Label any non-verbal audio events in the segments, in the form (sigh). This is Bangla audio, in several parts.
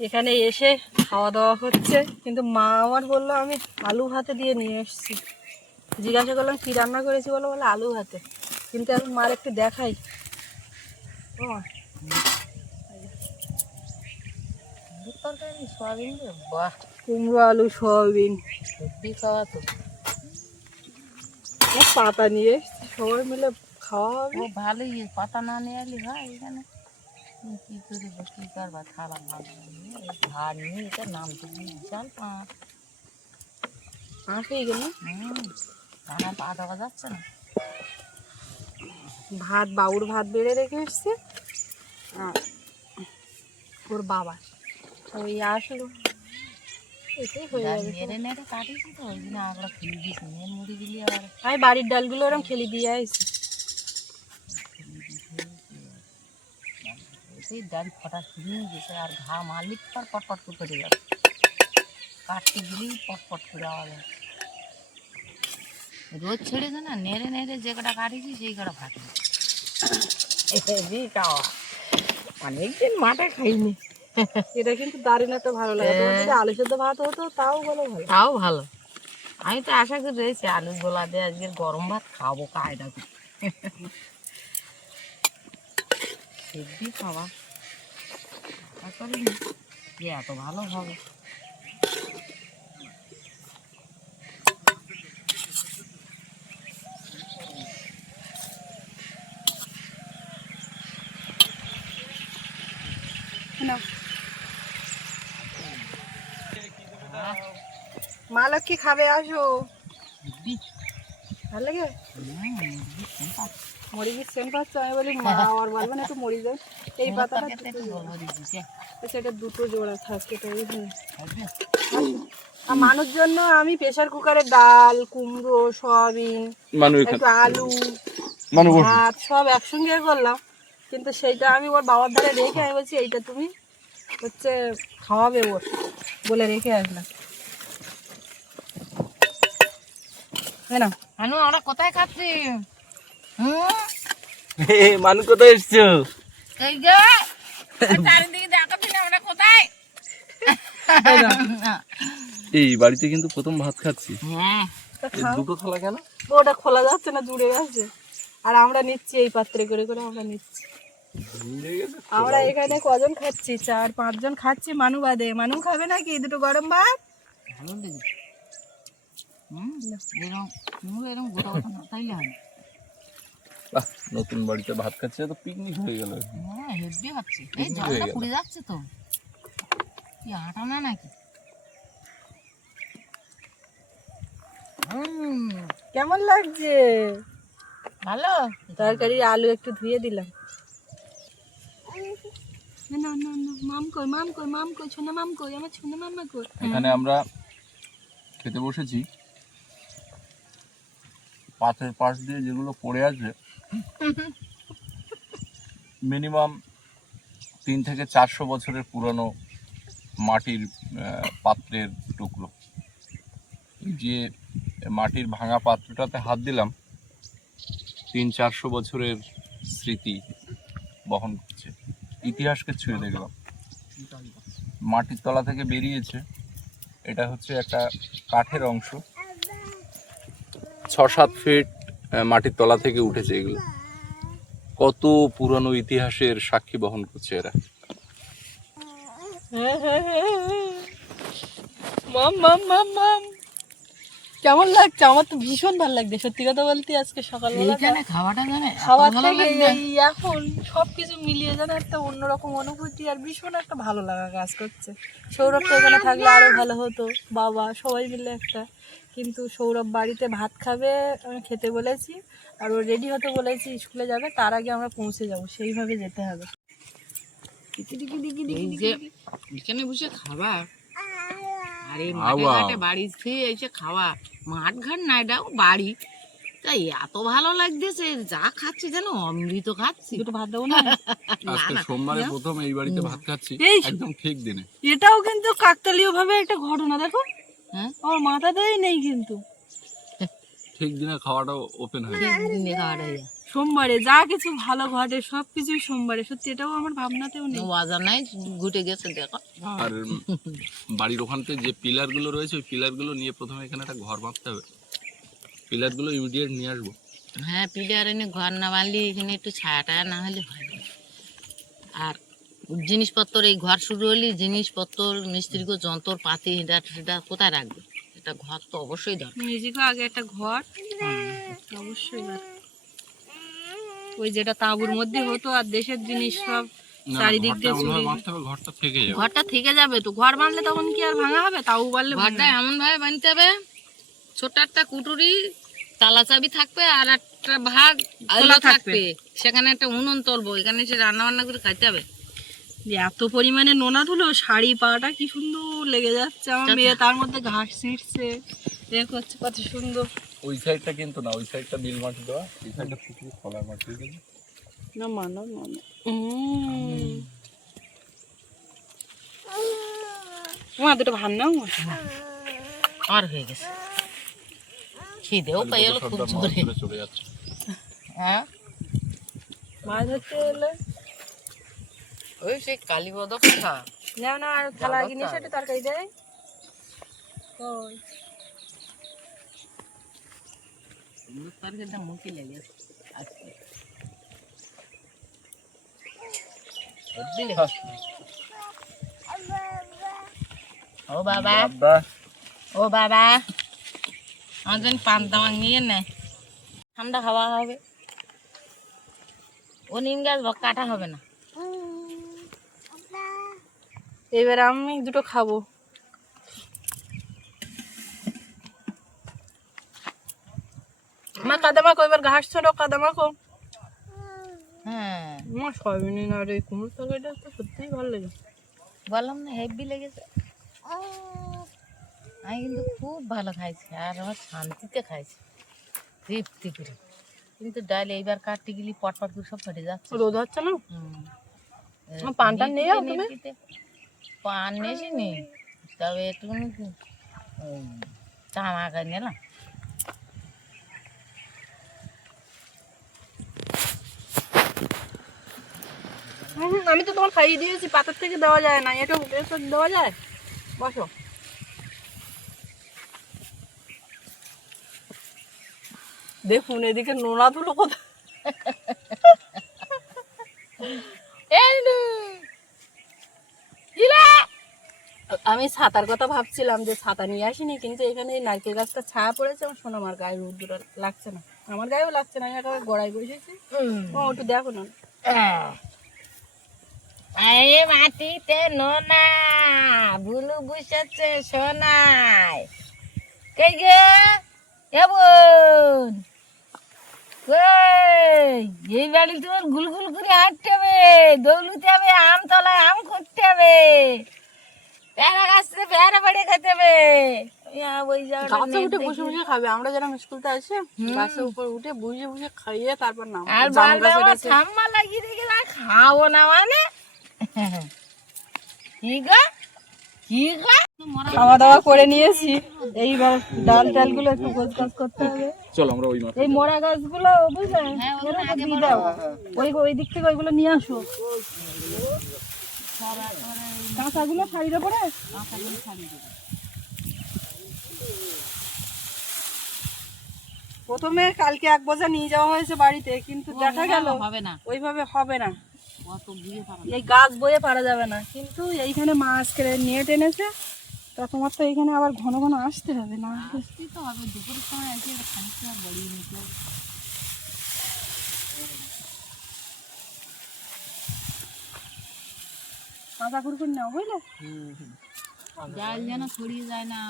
এখানে এসে খাওয়া দাওয়া হচ্ছে। কিন্তু মা আমার বলল, আমি আলু ভাতে দিয়ে নিয়ে এসেছি। জিজ্ঞাসা করলাম, কী রান্না করেছি? বলো বলে আলু ভাতে। কিন্তু এখন মার একটু দেখাই। ও কুমড়ো আলু, সয়াবিন। খাওয়া তো। পাতা নিয়ে সবাই মিলে খাওয়া হবে। ভালোই, পাতা না নিয়ে এলি হয় এখানে। কি করে কি করবা খারাপ ধার নিয়ে এটা নাম তো বিশাল পাঁচ আসেই গেল হুম রান্না পা দেওয়া যাচ্ছে না ভাত, বাউর ভাত বেড়ে রেখে এসছে। ওর বাবা। ওই আসলো। হয়ে আমি বাড়ির ডালগুলো ওরকম খেলি দিয়ে আইছি। সেই ডাল ফটা ফিরিয়ে গেছে আর ঘা মারলি পর পট পট করে কেটে যাবে। কাটতে গেলেই পট পট করে আওয়াজ হয় রোদ ছেড়েছে না নেড়ে নেড়ে যে কটা কাটিছি সেই কটা ফাটে। খাওয়া অনেকদিন মাঠে খাইনি। এটা কিন্তু দারুণ একটা ভালো লাগে। আলু সেদ্ধ ভাত হতো তাও বলো ভালো। তাও ভালো। আমি তো আশা করে রয়েছি আলু গোলা দিয়ে আজকে গরম ভাত খাব কায়দা করে। সেদ্ধি খাওয়া। আশা করিনি। যে এত ভালো হবে। মা। লক্ষ্মী খাবে আসো। ভালো লাগে? চিন্তা মরিচের সেন্ট পাচ্ছ? আমি বলি মা আর বলবেন একটু মরিচ দেন। এই পাতাটা? আচ্ছা এটা দুটো জোড়া এই আর মানুষ জন্য আমি প্রেসার কুকারে ডাল কুমড়ো সয়াবিন একটু আলু ভাত সব একসঙ্গে করলাম। কিন্তু সেইটা আমি ওর বাবার ধারে রেখে আমি বলছি এইটা তুমি হচ্ছে খাওয়াবে ওর বলে রেখে আসলাম। তাই না? আমরা কোথায় খাচ্ছি? হুম? মানু কোথায় এসছো? এই যে চারিদিকে দেখাচ্ছি না আমরা কোথায়? এই বাড়িতে কিন্তু প্রথম ভাত খাচ্ছি। হ্যাঁ। দুটো থালা কেন? ওটা খোলা যাচ্ছে না জুড়ে গেছে। আর আমরা নিচ্ছি এই পাত্রে করে করে আমরা নিচ্ছি। আমরা এখানে কজন খাচ্ছি? চার পাঁচজন খাচ্ছি মানু বাদে। মানু খাবে নাকি দুটো গরম ভাত? ভালো হুম এরকম এরকম গোটা গোটা না তাইলে হয় না। বাহ, নতুন বাড়িতে ভাত খাচ্ছি তো পিকনিক হয়ে গেল হ্যাঁ হেভি হচ্ছে এই জলটা হয়ে পুড়ে যাচ্ছে তো। কি আটা না নাকি? হুম কেমন লাগছে? ভালো। তরকারি আলু একটু ধুয়ে দিলাম। না না না মাম কই মাম কই মাম কই ছোনা মাম কই আমার ছোনা মামা কই? এখানে আমরা খেতে বসেছি। পাথের পাশ দিয়ে যেগুলো পড়ে আছে (laughs) মিনিমাম তিন থেকে চারশো বছরের পুরনো মাটির পাত্রের টুকরো। যে মাটির ভাঙা পাত্রটাতে হাত দিলাম, তিন চারশো বছরের স্মৃতি বহন করছে। ইতিহাসকে ছুঁয়ে দেখলাম। মাটির তলা থেকে বেরিয়েছে। এটা হচ্ছে একটা কাঠের অংশ। ছ সাত ফিট মাটির তলা থেকে উঠেছে এগুলো। কত পুরনো ইতিহাসের সাক্ষী বহন করছে এরা। মাম মাম মাম মাম। কেমন লাগছে? আমার তো ভীষণ ভালো লাগছে। সত্যি কথা বলতে আজকে সকালবেলা এইখানে খাওয়াটা জানে? ভালো থেকে। এই এখন সবকিছু মিলিয়ে যেন একটা অন্যরকম অনুভূতি আর ভীষণ একটা ভালো লাগা কাজ করছে। সৌরভটা এখানে থাকলে আরও ভালো হতো। বাবা সবাই মিলে একটা। কিন্তু সৌরভ বাড়িতে ভাত খাবে আমি খেতে বলেছি আর ও রেডি হতে বলেছি স্কুলে যাবে তার আগে আমরা পৌঁছে যাব। সেইভাবে যেতে হবে। এখানে বসে খাবা আর মাঠে ঘাটে বাড়ি থেকে এসে খাওয়া। মাঠ ঘাট না এটাও বাড়ি। তাই এত ভালো লাগতেছে যা খাচ্ছি যেন অমৃত খাচ্ছি। দুটো ভাত দেবো না? (laughs) আজকে সোমবারে প্রথম এই বাড়িতে ভাত খাচ্ছি একদম ঠিক দিনে। এটাও কিন্তু কাকতালীয় ভাবে একটা ঘটনা দেখো। হ্যাঁ? আমার মাথাতেই নেই কিন্তু। ঠিক দিনে খাওয়াটা ওপেন হয়ে যায়। খাওয়াটা। সোমবারে যা কিছু ভালো ঘটে সব কিছুই সোমবারে। সত্যি এটাও আমার ভাবনাতেও নেই। অজানাই ঘুটে গেছে দেখো। আর বাড়ির ওখানতে যে পিলারগুলো রয়েছে ওই পিলারগুলো নিয়ে প্রথমে এখানে একটা ঘর বাঁধতে হবে। পিলারগুলো ইমিডিয়েট নিয়ে আসব। হ্যাঁ পিলার এনে ঘর না বানলে এখানে একটু ছায়া টায়া না হলে হয় না। আর জিনিসপত্র এই ঘর শুরু হলে জিনিসপত্র মিস্ত্রি মিস্ত্রিকে যন্ত্রপাতি এটা সেটা কোথায় রাখবে? এটা ঘর তো অবশ্যই দরকার। নিজেকে আগে একটা ঘর। অবশ্যই দরকার। ওই যেটা তাঁবুর মধ্যে হতো আর দেশের জিনিস সব চারিদিক দিয়ে ঘরটা থেকে যাবে। ঘরটা থেকে যাবে তো ঘর বানলে তখন কি আর ভাঙা হবে? তাও বানলে ঘরটা এমন ভাবে বানতে হবে ছোট একটা কুটুরি তালা চাবি থাকবে আর একটা ভাগ খোলা থাকবে। সেখানে একটা উনুন তুলবো এখানে এসে রান্না বান্না করে খাইতে হবে। এত পরিমাণে নোনা ধুলো শাড়ি পাটা কি সুন্দর লেগে যাচ্ছে আমার। মেয়ে তার মধ্যে ঘাস ছিঁড়ছে। এ করছে কত সুন্দর। ওই সাইডটা কিন্তু না ওই সাইডটা বিল মাটি দেওয়া এই সাইডটা পুকুর খোলার মাটি দিয়ে না মানো মানো মা দুটো ভাত নাও হয়ে গেছে। খিদেও পেয়ে গেল খুব মাছ জোরে। চলে যাচ্ছে। হ্যাঁ? মাছ ধরতে এলে ওই সেই কালীপদ কথা যাও না আর থালা কিনে সেটা তরকারি দেয়। ওই তরকারিটা মুখে ও বাবা ও বাবা আমার জন্য পান দামা নিয়ে নেয় ঠান্ডা হাওয়া হবে ও নিম গাছ বা কাটা হবে না এবার আমি দুটো খাব মা কাদামাকো এবার ঘাস ছাড়ো কাদামাকো হ্যাঁ। আমার সয়াবিন আর এই কুমড়ো তরকারিটা তো সত্যিই ভালো লাগে বললাম না হেভি লেগেছে। আমি কিন্তু খুব ভালো খাইছি আর আমার শান্তিতে খাইছি। তৃপ্তি করে। কিন্তু ডাল এইবার কাটতে গেলি পটপট করে সব ফেটে যাচ্ছে। রোদ হচ্ছে না? পানটা নিয়ে যাও তুমি? পান নেছিনি তবে একটু চামাকা নিলাম। আমি তো তোমার খাইয়ে দিয়েছি পাতার থেকে দেওয়া যায় না এটা এসব দেওয়া যায়? বসো। দেখুন এদিকে নোনা কোথায়? আমি ছাতার কথা ভাবছিলাম যে ছাতা নিয়ে আসিনি কিন্তু এখানে এই নারকেল গাছটা ছায়া পড়েছে আমার শোনো আমার গায়ে রোদ্দুর লাগছে না। আমার গায়েও লাগছে না আমি একেবারে গড়াই বসেছি। ও একটু দেখো না। আরে মাটিতে নোনা বুলু বসেছে সোনায়। কে গে? কেমন এই বাড়ি তোমার গুলগুল করে হাঁটতে হবে দৌলুতে হবে আম তলায় আম খুঁজতে হবে। প্যারা গাছে প্যারা বাড়ি খেতে হবে। গাছে উঠে বসে বসে খাবে। আমরা যেরকম স্কুলতে আসি গাছের উপর উঠে বসে বসে খাইয়ে তারপর নাম আর ঠাম্মা লাগিয়ে রেখে আর খাব না মানে? খাওয়া দাওয়া করে নিয়েছি। এইবার ডাল টালগুলো একটু গোছ গাছ করতে হবে। চল আমরা ওই মাঠ এই গাছগুলো বুঝলে? দিয়ে দাও। ওই ওই দিক থেকে ওইগুলো নিয়ে আসো। কাঁচাগুলো শাড়ির উপরে প্রথমে কালকে এক বোঝা নিয়ে যাওয়া হয়েছে বাড়িতে কিন্তু দেখা গেল হবে না। ওইভাবে হবে না। এই গাছ বয়ে পারা যাবে না। কিন্তু এইখানে মাছ কেড়ে নেট এনেছে তা তোমার তো এইখানে আবার ঘন ঘন আসতে হবে না। আসতেই তো হবে দুপুরের সময় এসে খানিকটা বড়িয়ে নিতে কাঁচা কুরকুর নাও বুঝলে? জাল যেন ছড়িয়ে যায় না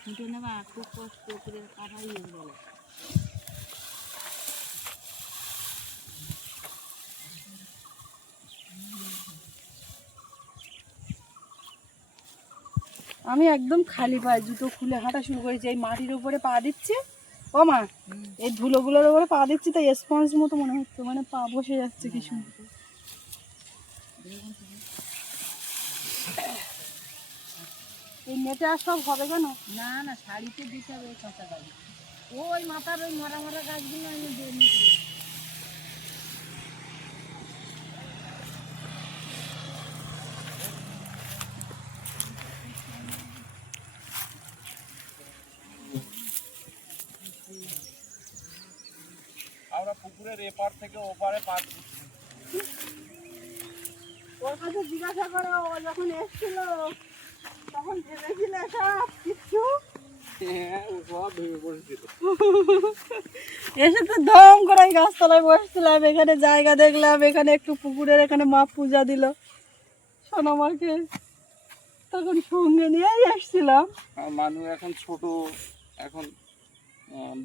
ফুটে নেবা খুব কষ্ট করে কাটাই বলে আমি একদম খালি পায়ে জুতো খুলে হাঁটা শুরু করেছি। এই মাটির উপরে পা দিচ্ছি। ও মা, এই ধুলোগুলোর উপরে পা দিচ্ছি তাই স্পঞ্জ মতো মনে হচ্ছে মানে পা বসে যাচ্ছে কি সুন্দর। এই নেটে আর সব হবে কেন? না না, শাড়িতে দিতে হবে কাঁচা গাছ ওই মাথার ওই মরা মরা গাছগুলো আমি দিয়ে এপার থেকে ওপারে পার ওর কাছে জিজ্ঞাসা করো ও যখন এসেছিল তখন ভেবেছিল সব কিছু হ্যাঁ সব ভেবে এসে তো ধম করে গাছতলায় বসছিলাম এখানে জায়গা দেখলাম এখানে একটু পুকুরের এখানে মা পূজা দিল। সোনামাকে তখন সঙ্গে নিয়েই এসছিলাম। আর মানু এখন ছোট এখন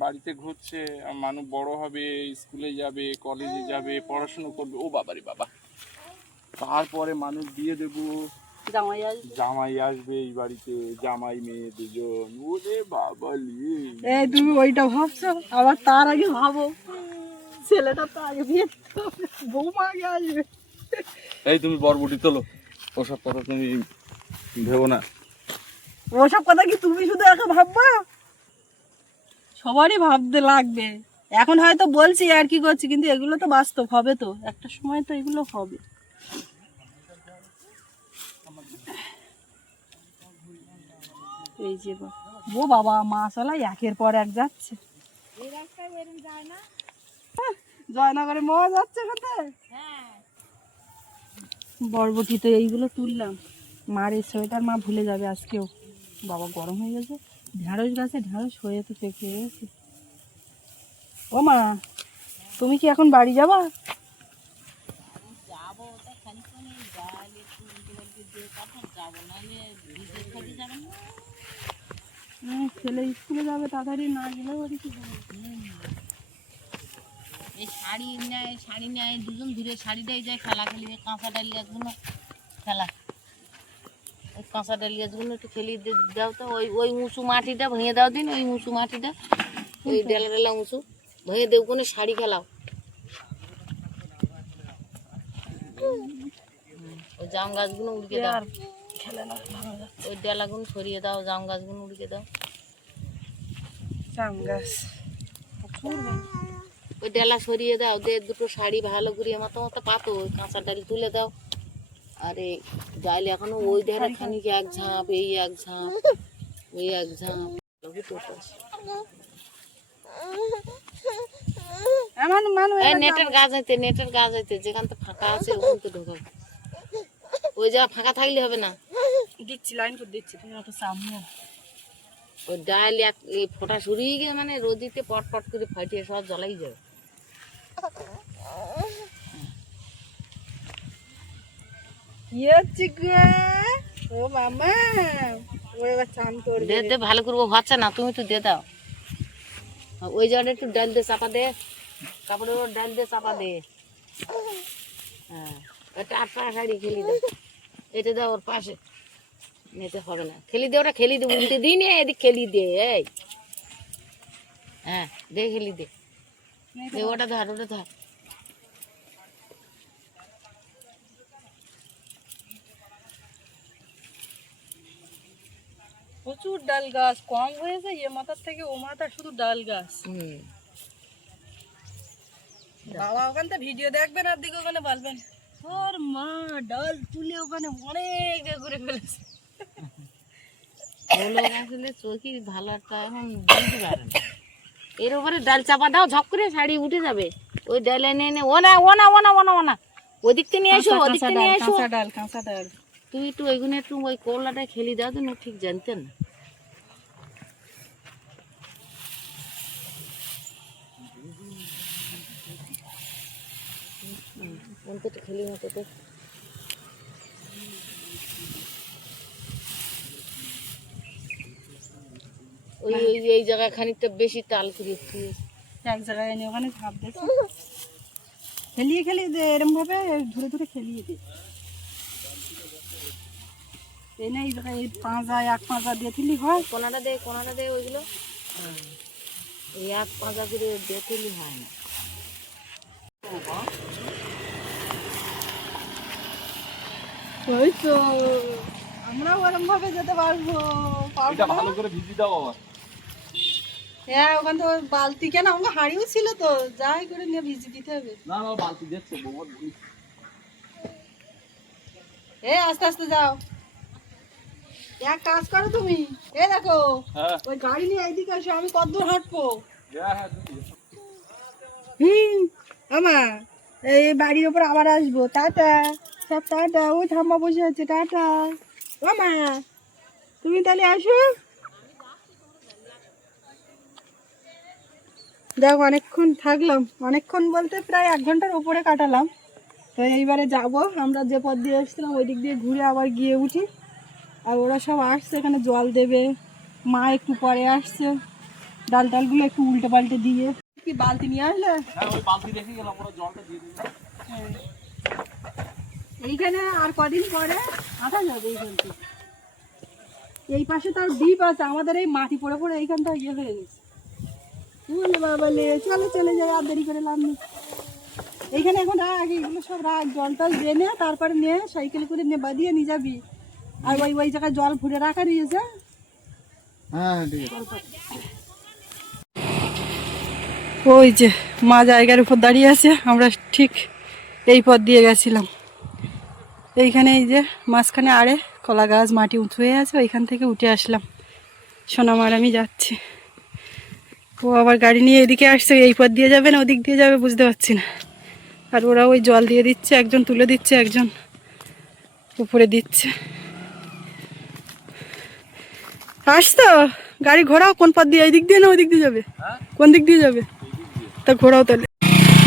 বাড়িতে ঘুরছে মানুষ মানু বড় হবে স্কুলে যাবে কলেজে যাবে পড়াশুনো করবে। ও বাবারে বাবা। তারপরে মানুষ বিয়ে দেবো। জামাই আসবে। জামাই আসবে এই বাড়িতে জামাই মেয়ে দুজন। ওরে বাবা এই তুমি ওইটা ভাবছ? আবার তার আগে ভাবো। ছেলেটা তো আগে বিয়ে বৌমা আগে আসবে। এই তুমি বরবটি তোলো। ওসব কথা তুমি ভেবো না। ওসব কথা কি তুমি শুধু একা ভাববা? সবারই ভাবতে লাগবে। এখন হয়তো বলছি আর কি করছি কিন্তু এগুলো তো বাস্তব হবে তো। একটা সময় তো এগুলো হবে। এই যে ও বাবা মাছওয়ালা একের পর এক যাচ্ছে। হ্যাঁ, জয়নগরে মহা যাচ্ছে বরবটি তো এইগুলো তুললাম। মার এই সোয়েটার মা ভুলে যাবে আজকেও। বাবা গরম হয়ে গেছে। ঢ্যাঁড়স গাছে ঢ্যাঁড়স হয়ে তো পেকে গেছে ও মা তুমি কি এখন বাড়ি যাবা? হুম, ছেলে স্কুলে যাবে তাড়াতাড়ি না গেলে বাড়ি কি? এই শাড়ি নেয় শাড়ি নেয় দুজন ধরে শাড়িটাই যায় খেলা খেলি কাঁচা ডালিয়াগুলো খেলা। ওই কাঁচা ডালিয়াগুলো একটু খেলি দাও তো। ওই ওই উঁচু মাটিটা ভেঙে দাও দিন ওই উঁচু মাটিটা। ওই ডেলা ডেলা উঁচু ভেঙে দেও কোনো শাড়ি খেলাও ওই জাম গাছগুলো উড়িয়ে দাও। ওই ডেলাগুলো সরিয়ে দাও জাম গাছগুলো উড়িয়ে দাও। জাম গাছ। ওই ডেলা সরিয়ে দাও দে দুটো শাড়ি ভালো করে মতো মতো পাতো। ওই কাঁচা ডাল তুলে দাও। আর এই ডাল এখনও ওই ধারে খানিক এক ঝাঁপ এই এক ঝাঁপ ওই এক ঝাঁপ। নেটের গাছ হইতে নেটের গাছ হইতে যেখান ফাঁকা আছে ওখান ওই জায়গা ফাঁকা থাকলে হবে না। দিচ্ছি লাইন করে দিচ্ছি তুমি অত সামনে ওই ডাল এক ফোটা সরিয়ে গিয়ে মানে রোদিতে পট পট করে ফাটিয়ে সব জ্বলাই যাবে। কি হচ্ছে গো ও মামা ও এবার চান করবে। দে দে ভালো করে ও হচ্ছে না তুমি তো দিয়ে দাও। ওই জায়গাটা একটু ডাল দিয়ে চাপা দে কাপড়ের ওপর ডাল দিয়ে চাপা দে। হ্যাঁ ওটা আটটা শাড়ি খেলি দে। এটা দাও ওর পাশে। নিতে হবে না। খেলি দে ওটা খেলি দে উল্টে দিই নে এদিক খেলি দে এই। হ্যাঁ দে খেলি দে। দে ওটা ধর ওটা ধর। প্রচুর ডাল গাছ কম হয়েছে এ মাথার থেকে ও মাথা শুধু ডাল গাছ। বাবা ওখান ভিডিও দেখবেন আর দিকে ওখানে বলবেন ওর মা ডাল তুলে ওখানে অনেক করে ফেলেছে। আসলে ভালো একটা এখন বুঝতে পারে না। এর উপরে ডাল চাপা দাও ঝপ করে শাড়ি উঠে যাবে। ওই ডাল এনে ও না ও না ও না ও না ও না। ওদিক থেকে নিয়ে এসো ওদিক থেকে নিয়ে এসো। কাঁচা ডাল কাঁচা ডাল। তুই একটু ওইগুলো একটু ওই কোলাটা খেলি দাও তো ঠিক জানতেন না। খেলি মতো তো ওই ওই এই জায়গা খানিকটা বেশি তাল করে এক জায়গায় এনে ওখানে দিয়েছে (laughs) খেলিয়ে খেলিয়ে দে এরম ভাবে ধরে ধরে খেলিয়ে দে। এই এই পাঁচা এক পাঁচা দিয়ে দিলি হয়। কোনাটা দে কোনাটা দে ওইগুলো? হ্যাঁ। এই এক পাঁচা করে দেখলি হয় না। ওই তো আমরাও ওরম ভাবে যেতে পারব। পারব এটা ভালো করে ভিজি দাও আবার। হ্যাঁ ওখানে তো বালতি কেন আমাকে হাঁড়িও ছিল তো যাই করে নিয়ে ভিজি দিতে হবে। না না বালতি দেখছে বহুত এ আস্তে আস্তে যাও। এক কাজ করো তুমি। এ দেখো হ্যাঁ। ওই গাড়ি নিয়ে এইদিকে এসো আমি হাঁটবো। হ্যাঁ হুম আমা এই বাড়ির ওপর আবার আসব। টাটা সব টাটা ওই ঠাম্মা বসে আছে টাটা। আমা তুমি তাহলে আসো। দেখো অনেকক্ষণ থাকলাম। অনেকক্ষণ বলতে প্রায় এক ঘণ্টার উপরে কাটালাম। তো এইবারে যাব আমরা যে পথ দিয়ে এসেছিলাম ওই দিক দিয়ে ঘুরে আবার গিয়ে উঠি। আর ওরা সব আসছে এখানে জল দেবে। মা একটু পরে আসছে। ডাল টালগুলো একটু উল্টে পাল্টে দিয়ে। কি বালতি নিয়ে আসলে? হ্যাঁ দিয়ে দিল। এইখানে আর কদিন পরে আসা যাবে এইখান থেকে। এই পাশে তার দ্বীপ আছে আমাদের এই মাটি পড়ে পড়ে এইখানটা ইয়ে হয়ে গেছে। বলে বাবা লে চলে চলে যাই আর দেরি করে লাভ নেই। এইখানে এখন রাখ এইগুলো সব রাখ জল টল জেনে তারপরে নে সাইকেল করে নে বাদিয়ে নিয়ে যাবি। আর ওই ওই জায়গায় জল ভরে রাখা রয়েছে। হ্যাঁ ঠিক ওই যে মা জায়গার উপর দাঁড়িয়ে আছে আমরা ঠিক এই পথ দিয়ে গেছিলাম। এইখানে এই যে মাঝখানে আড়ে কলা গাছ মাটি উঁচু হয়ে আছে ওইখান থেকে উঠে আসলাম। সোনামার আমি যাচ্ছি। ও আবার গাড়ি নিয়ে এদিকে আসছে এই পথ দিয়ে যাবে না ওদিক দিয়ে যাবে বুঝতে পারছি না। আর ওরা ওই জল দিয়ে দিচ্ছে একজন তুলে দিচ্ছে একজন উপরে দিচ্ছে। আসতো গাড়ি ঘোরাও কোন পথ দিয়ে? এই দিক দিয়ে না ওই দিক দিয়ে যাবে? কোন দিক দিয়ে যাবে? তা ঘোরাও তাহলে।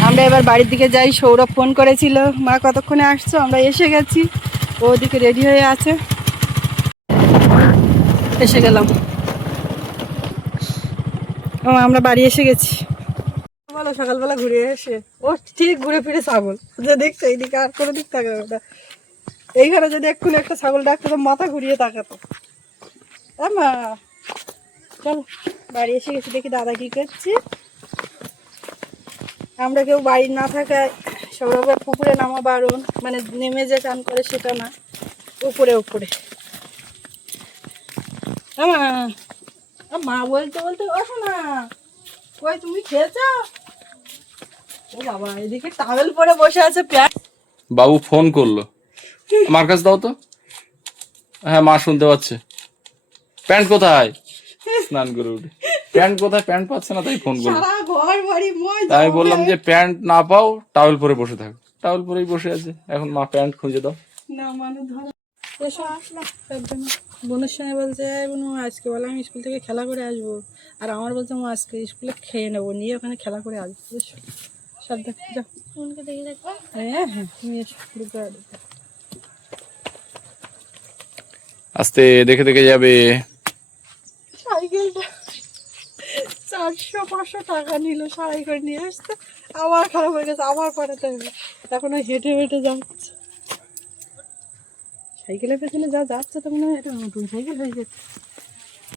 আমরা এবার বাড়ির দিকে যাই, সৌরভ ফোন করেছিল, মা, কতক্ষণে আসছো? আমরা এসে গেছি। ও ওদিকে রেডি হয়ে আছে। এসে গেলাম। ও, আমরা বাড়ি এসে গেছি। বলো সকালবেলা ঘুরে এসে, ও ঠিক ঘুরে ফিরে ছাগল। যে দেখছ এইদিকে আর কোনো দিক থাকে ওটা এইখানে যদি এক্ষুনি একটা ছাগল ডাকতো মাথা ঘুরিয়ে তাকাতো। মা চল, বাড়ি এসে গেছি, দেখি দাদা কি করছি। আমরা কেউ বাড়ি না থাকায় সৌরভের পুকুরে নামা বারণ মানে নেমে যে চান করে সেটা না, উপরে উপরে। আমা মা বলতে বলতে আসো না কই তুমি খেয়েছো? ও বাবা, এদিকে টাওয়েল পরে বসে আছে প্যান্ট বাবু ফোন করল। আমার কাছে দাও তো। হ্যাঁ মা শুনতে পাচ্ছে। প্যান্ট কোথায়? স্নান করে উঠে। প্যান্ট কোথায়? প্যান্ট পাচ্ছে না তাই ফোন করল। সারা ঘর বাড়ি মই তাই বললাম যে প্যান্ট না পাও টাওয়েল পরে বসে থাকো। টাওয়েল পরেই বসে আছে। এখন মা প্যান্ট খুঁজে দাও। না মানে ধরো বোনের সঙ্গে বলছে বোনু আজকে বলে আমি স্কুল থেকে খেলা করে আসব। আর আমার বলছে আমি আজকে স্কুলে খেয়ে নেব। নিয়ে ওখানে খেলা করে আসব। এসো সাবধান যাও। বোনকে দেখে হ্যাঁ হ্যাঁ এসো। আস্তে দেখে দেখে যাবে। সাইকেলটা চারশো পাঁচশো টাকা নিল সারাই করে নিয়ে আসতে। আবার খারাপ হয়ে গেছে আবার পাঠাতে হবে এখন হেঁটে হেঁটে যাচ্ছে। সাইকেলের পেছনে যা যাচ্ছে, তো মনে হয় এটা নতুন সাইকেল হয়ে গেছে।